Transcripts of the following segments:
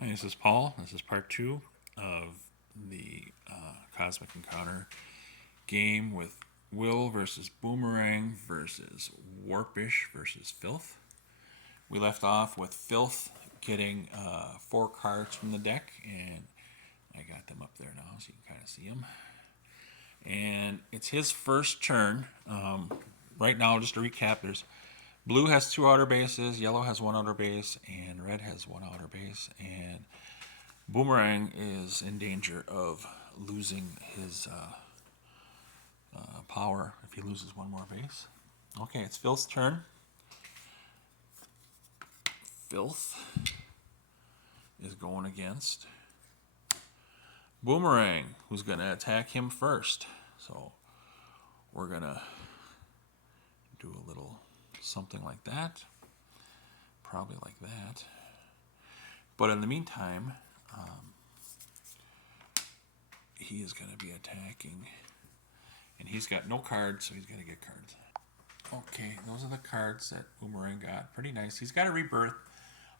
Hi, this is Paul. This is part two of the Cosmic Encounter game with Will versus Boomerang versus Warpish versus Filth. We left off with Filth getting 4 cards from the deck, and I got them up there now so you can kind of see them. And it's his first turn. Right now, just to recap, there's blue has 2 outer bases, yellow has 1 outer base, and red has 1 outer base. And Boomerang is in danger of losing his power if he loses 1 more base. Okay, it's Filth's turn. Filth is going against Boomerang, who's going to attack him first. So we're going to do a little something like that. Probably like that. But in the meantime, he is going to be attacking. And he's got no cards, so he's going to get cards. Okay, those are the cards that Boomerang got. Pretty nice. He's got a rebirth.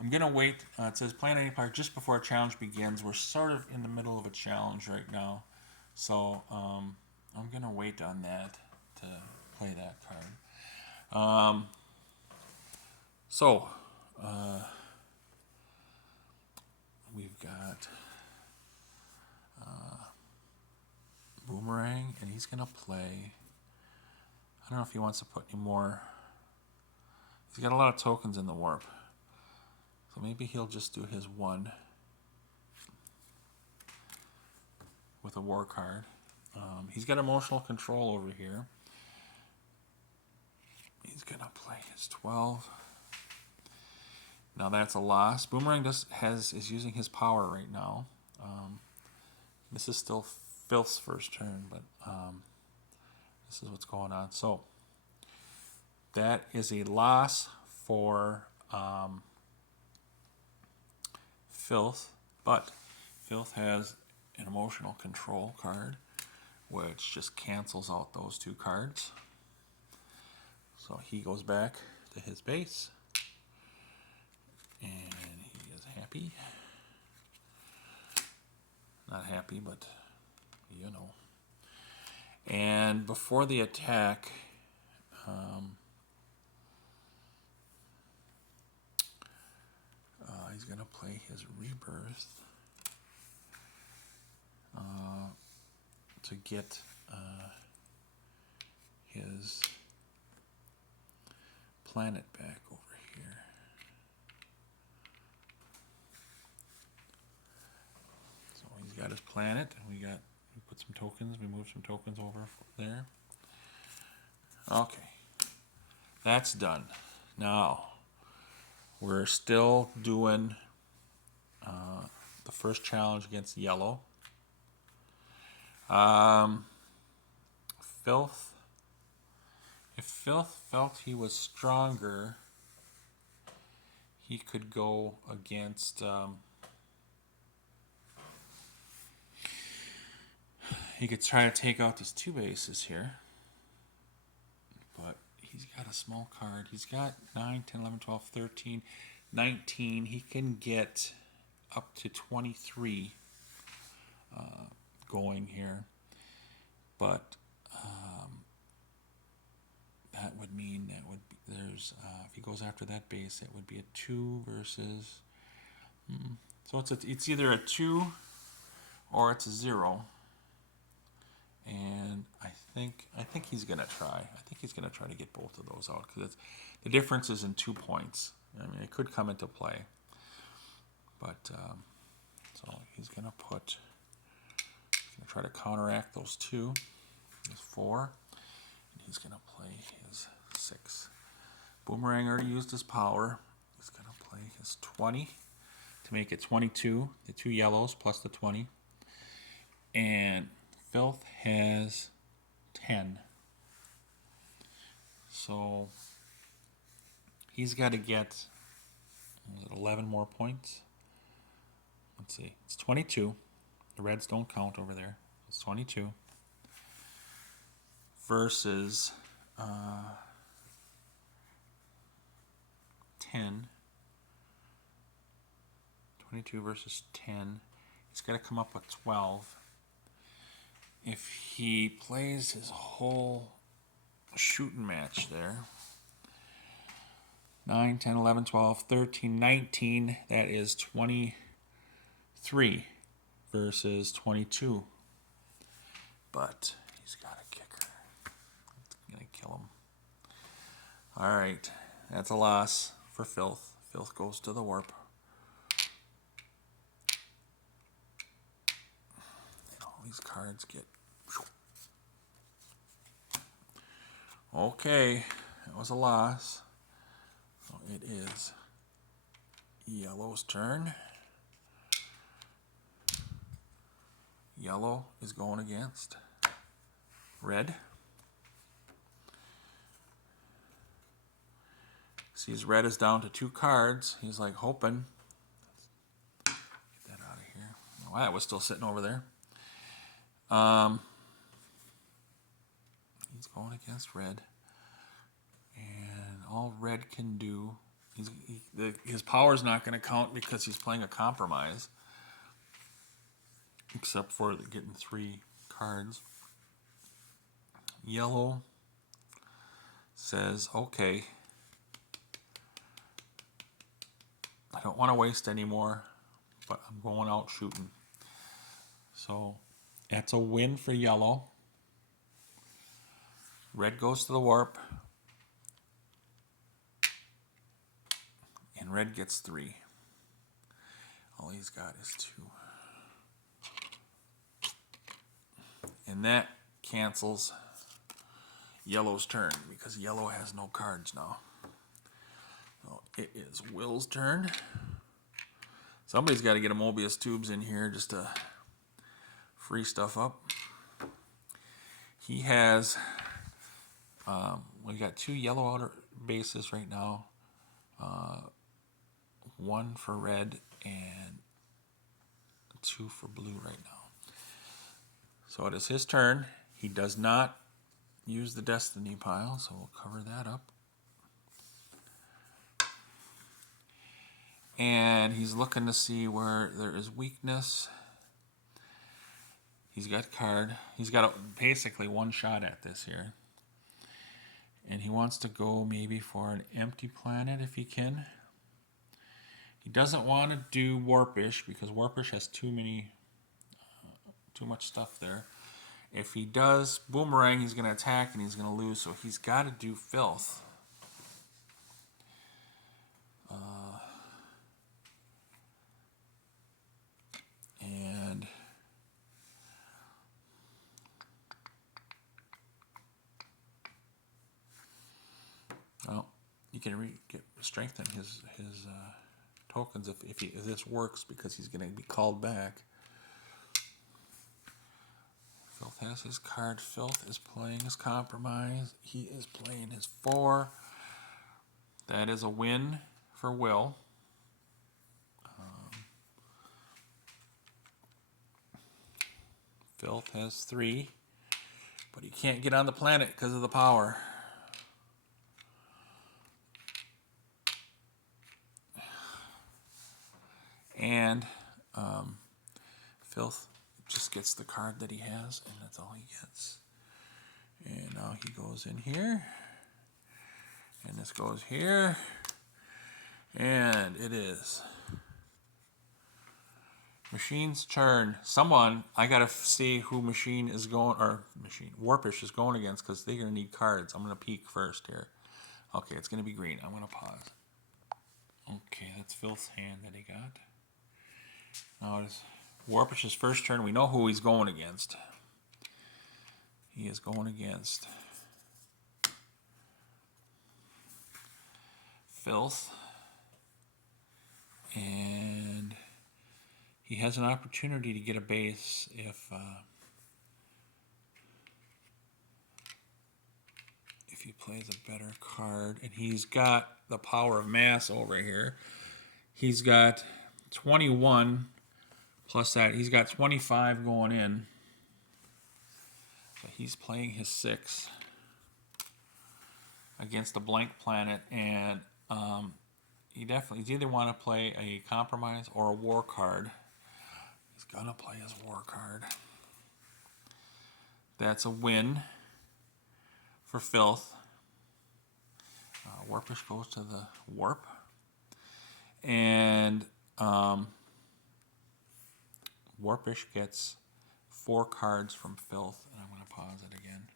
I'm going to wait. It says plan any part just before a challenge begins. We're sort of in the middle of a challenge right now. So I'm going to wait on that to play that card. So we've got Boomerang, and he's going to play. I don't know if he wants to put any more. He's got a lot of tokens in the warp. So maybe he'll just do his 1 with a war card. He's got emotional control over here. He's going to play his 12. Now that's a loss. Boomerang is using his power right now. This is still Filth's first turn, but this is what's going on. So that is a loss for Filth, but Filth has an emotional control card, which just cancels out those 2 cards. So he goes back to his base, and he is happy. Not happy, but you know. And before the attack, he's going to play his rebirth to get his planet back over here. So he's got his planet, and we put some tokens. We moved some tokens over there. Okay, that's done. Now we're still doing the first challenge against yellow. Filth. If Filth felt he was stronger, he could go against. He could try to take out these 2 bases here. But he's got a small card. He's got 9, 10, 11, 12, 13, 19. He can get up to 23 going here. But that would mean there's if he goes after that base, it would be a 2 versus. So it's either a 2 or it's a 0. And I think he's gonna try. I think he's gonna try to get both of those out because the difference is in 2 points. I mean, it could come into play, but so he's gonna try to counteract those 2. His 4, and he's gonna play his 6. Boomerang already used his power. He's gonna play his 20 to make it 22. The 2 yellows plus the 20, and Filth has 10. So he's got to get 11 more points. Let's see. It's 22. The reds don't count over there. It's 22. Versus 10. 22 versus 10. He's got to come up with 12. If he plays his whole shooting match there, 9, 10, 11, 12, 13, 19, that is 23 versus 22. But he's got a kicker. It's going to kill him. All right, that's a loss for Filth. Filth goes to the warp. And all these cards get... Okay, that was a loss. So it is Yellow's turn. Yellow is going against Red. Sees Red is down to 2 cards. He's like hoping. Get that out of here. Oh, that was still sitting over there. He's going against Red. And all Red can do, his power's not going to count because he's playing a compromise. Except for getting 3 cards. Yellow says, okay, I don't want to waste anymore, but I'm going out shooting. So that's a win for Yellow. Red goes to the warp. And Red gets 3. All he's got is 2. And that cancels Yellow's turn because Yellow has no cards now. So it is Will's turn. Somebody's got to get a Mobius tubes in here just to free stuff up. He has, we got 2 yellow outer bases right now. 1 for Red and 2 for blue right now. So it is his turn. He does not use the Destiny pile, so we'll cover that up. And he's looking to see where there is weakness. He's got card. He's got basically 1 shot at this here. And he wants to go maybe for an empty planet if he can. He doesn't want to do Warpish because Warpish has too much stuff there. If he does Boomerang, he's going to attack and he's going to lose. So he's got to do Filth. And well, you can strengthen his tokens if this works because he's going to be called back. Filth has his card. Filth is playing his compromise. He is playing his 4. That is a win for Will. Filth has 3, but he can't get on the planet because of the power. And Filth just gets the card that he has, and that's all he gets. And now he goes in here, and this goes here, and it is Machine's turn. Someone, I gotta see who Machine is going, or Warpish is going against, because they're gonna need cards. I'm gonna peek first here. Okay, it's gonna be green. I'm gonna pause. Okay, that's Filth's hand that he got. Now it's Warpish's first turn. We know who he's going against. He is going against Filth. And he has an opportunity to get a base if he plays a better card. And he's got the power of mass over here. He's got 21 plus that. He's got 25 going in. So he's playing his 6 against a blank planet. And he's either want to play a compromise or a war card. He's gonna play his war card. That's a win for Filth. Warpish goes to the warp. And Warpish gets 4 cards from Filth. And I'm going to pause it again.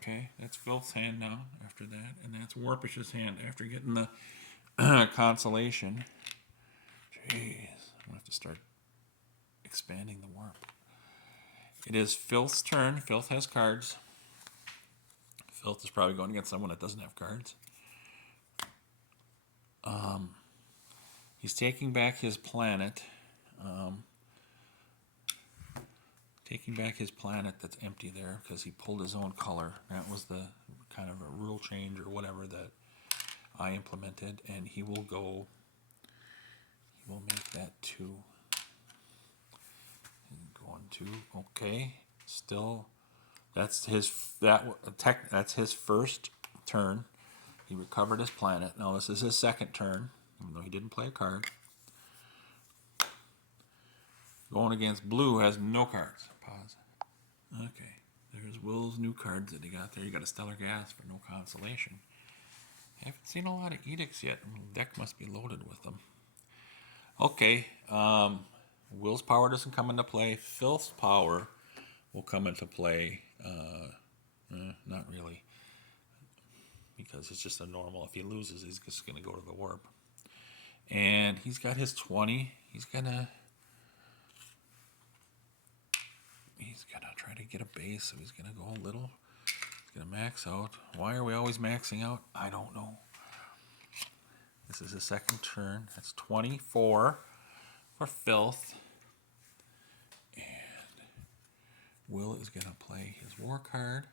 Okay, that's Filth's hand now after that. And that's Warpish's hand after getting the consolation. Jeez, I'm going to have to start expanding the warp. It is Filth's turn. Filth has cards. Filth is probably going against someone that doesn't have cards. He's taking back his planet. Taking back his planet that's empty there because he pulled his own color. That was the kind of a rule change or whatever that I implemented. And he will go, he will make that 2. Going 2, okay. Still, that's his first turn. He recovered his planet. Now this is his second turn, even though he didn't play a card. Going against Blue has no cards. Pause. Okay, there's Will's new cards that he got there. You got a Stellar Gas for no consolation. I haven't seen a lot of Edicts yet. The deck must be loaded with them. Okay, Will's power doesn't come into play. Filth's power will come into play. Not really. Because it's just a normal. If he loses, he's just going to go to the warp. And he's got his 20. He's gonna try to get a base, so he's gonna go a little. He's gonna max out. Why are we always maxing out? I don't know. This is his second turn. That's 24 for Filth. And Will is gonna play his war card.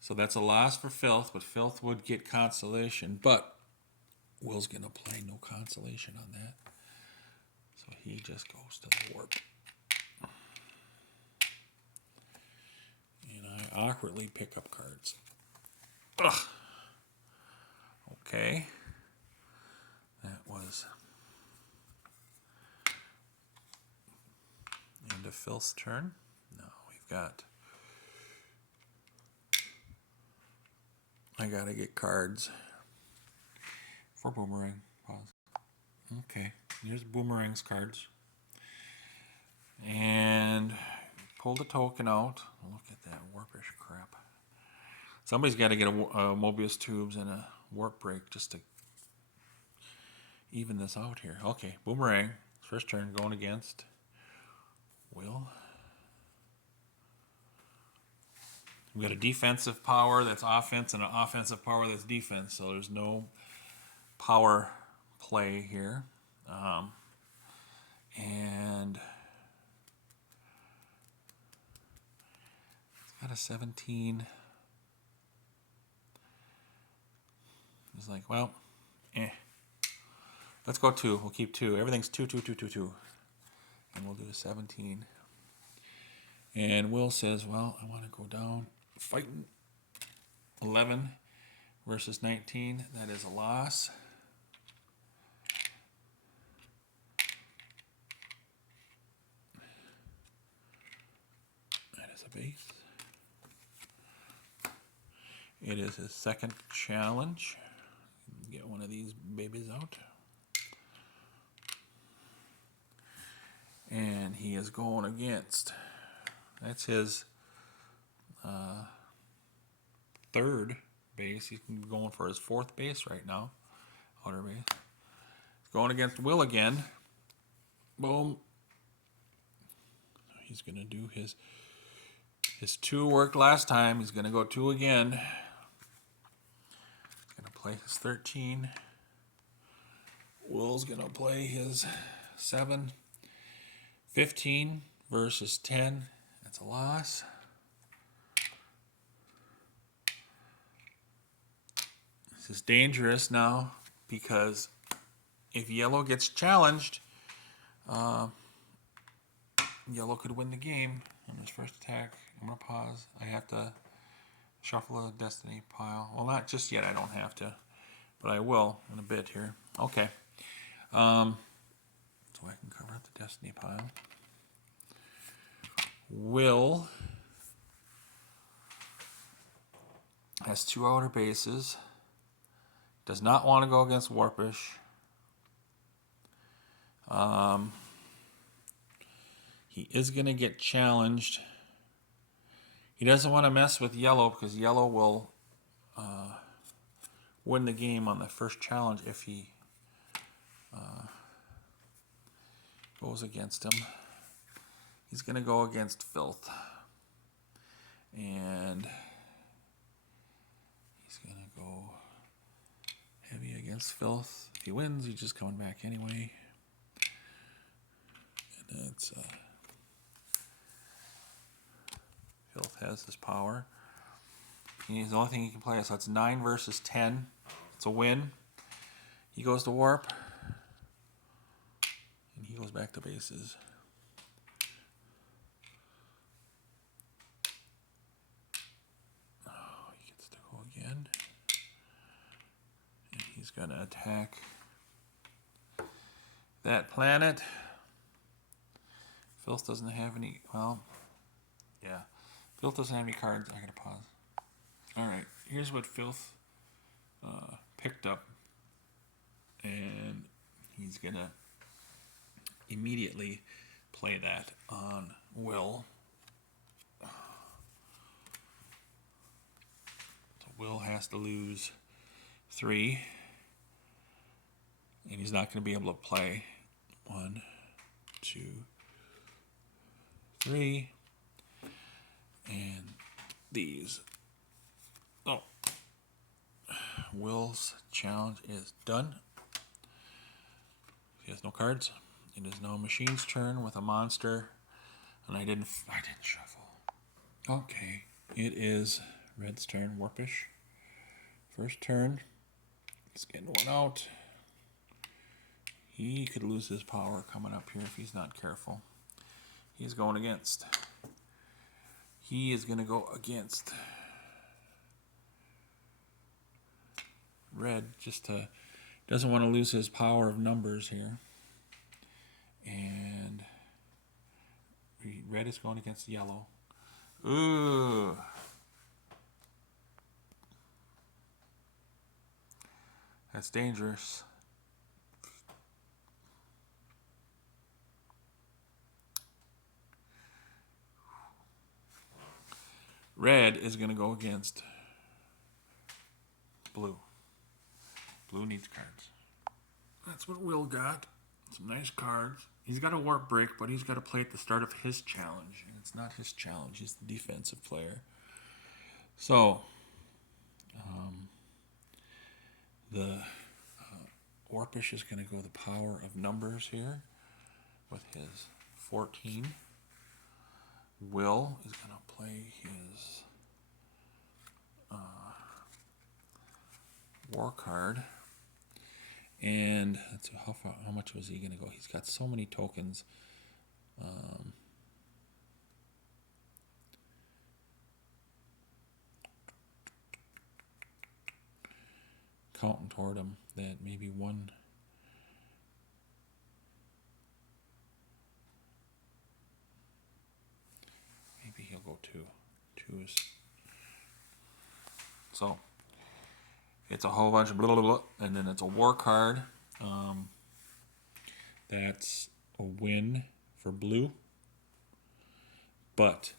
So that's a loss for Filth, but Filth would get consolation. But Will's gonna play no consolation on that. So he just goes to the warp. And I awkwardly pick up cards. Ugh. Okay. That was end of Filth's turn. Now we've got... I gotta get cards for Boomerang. Pause. Okay, here's Boomerang's cards. And pull the token out. Look at that Warpish crap. Somebody's got to get a Mobius tubes and a warp break just to even this out here. Okay, Boomerang. First turn going against Will. We got a defensive power that's offense and an offensive power that's defense. So there's no power play here. And it's got a 17. He's like, well, let's go 2. We'll keep 2. Everything's 2, 2, 2, 2, 2. And we'll do a 17. And Will says, well, I want to go down. Fighting 11 versus 19. That is a loss. That is a base. It is his second challenge. Get one of these babies out. And he is going against. That's his third base. He's going for his 4th base right now. Outer base. He's going against Will again. Boom. He's going to do his 2 worked last time. He's going to go 2 again. He's going to play his 13. Will's going to play his 7. 15 versus 10. That's a loss. This is dangerous now because if yellow gets challenged, yellow could win the game on his first attack. I'm going to pause. I have to shuffle a destiny pile. Well, not just yet. I don't have to. but I will in a bit here. Okay. So I can cover up the Destiny pile. Will has 2 outer bases. Does not want to go against Warpish. He is going to get challenged. He doesn't want to mess with yellow because yellow will win the game on the first challenge if he goes against him. He's going to go against Filth. And he's going to go heavy against Filth. If he wins, he's just coming back anyway. And it's Filth has this power. He's the only thing he can play, so it's 9 versus 10. It's a win. He goes to warp. And he goes back to bases. Oh, he gets to go again. And he's going to attack that planet. Filth doesn't have any, well, yeah. Filth doesn't have any cards. I gotta pause. Alright, here's what Filth picked up. And he's gonna immediately play that on Will. So Will has to lose 3. And he's not going to be able to play 1, 2, 3. And these. Oh. Will's challenge is done. He has no cards. It is now Machine's turn with a monster. And I didn't shuffle. Okay. It is Red's turn, Warpish. First turn. He's getting one out. He could lose his power coming up here if he's not careful. He's going against. He is going to go against Red, just to, doesn't want to lose his power of numbers here. And Red is going against Yellow. Ooh. That's dangerous. Red is going to go against Blue. Blue needs cards. That's what Will got. Some nice cards. He's got a warp break, but he's got to play at the start of his challenge. And it's not his challenge. He's the defensive player. So, the Warpish is going to go the power of numbers here with his 14. Will is going to play his war card. And let's see, how much was he going to go? He's got so many tokens. Counting toward him that maybe one. Maybe he'll go 2. 2 is. So it's a whole bunch of blah, blah, blah, and then it's a war card. That's a win for Blue. But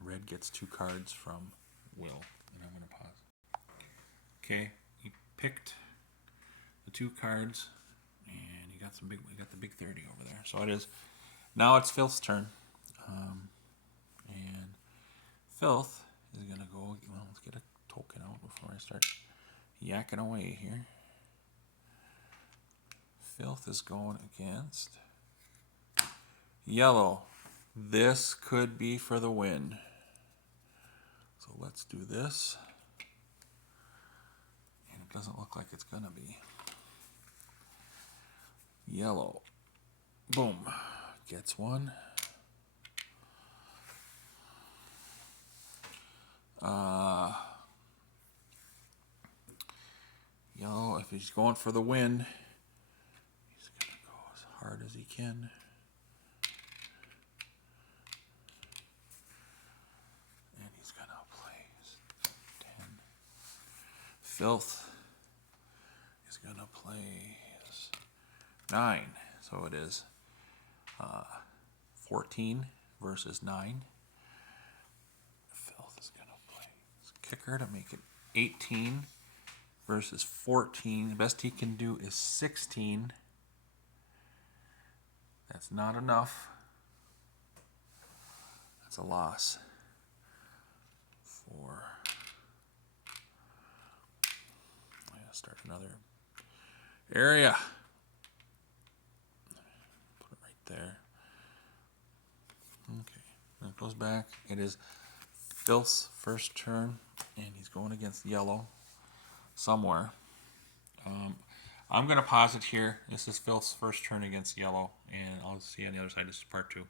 Red gets 2 cards from Will. And I'm going to pause. Okay, he picked the 2 cards, and he got some big. We got the big 30 over there. So it is. Now it's Filth's turn, and Filth is gonna go. Well, let's get a token out before I start yakking away here. Filth is going against Yellow. This could be for the win. So let's do this. Doesn't look like it's gonna be. Yellow, boom, gets 1. Yellow, if he's going for the win, he's going to go as hard as he can. And he's going to play 10. Filth is going to play his 9. So it is 14 versus 9. Filth is going to play his kicker to make it 18 versus 14. The best he can do is 16. That's not enough. That's a loss for... I'm going to start another area. Put it right there. Okay, then it goes back. It is Filth's first turn, and he's going against yellow somewhere. I'm going to pause it here. This is Filth's first turn against yellow, and I'll see you on the other side. This is part 2.